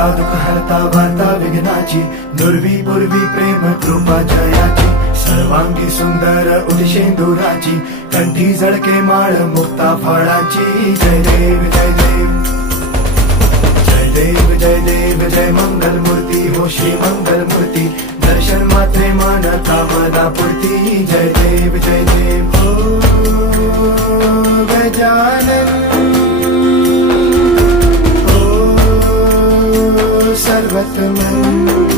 हरता दुःख हरता वार्ता विघ्नाची, दुर्वी पूर्वी प्रेम कृपा जयाची, सर्वांगी सुंदर उदिशेंदुराची, कंठी झळके माळ मुक्ता फळाची. जय देव जय देव जय देव जय देव जय मंगल मूर्ती हो श्री मंगल मूर्ती, दर्शन मात्रे मन कामना पूर्ती. जय देव जय देव हो गजानन हो सर्वतमन.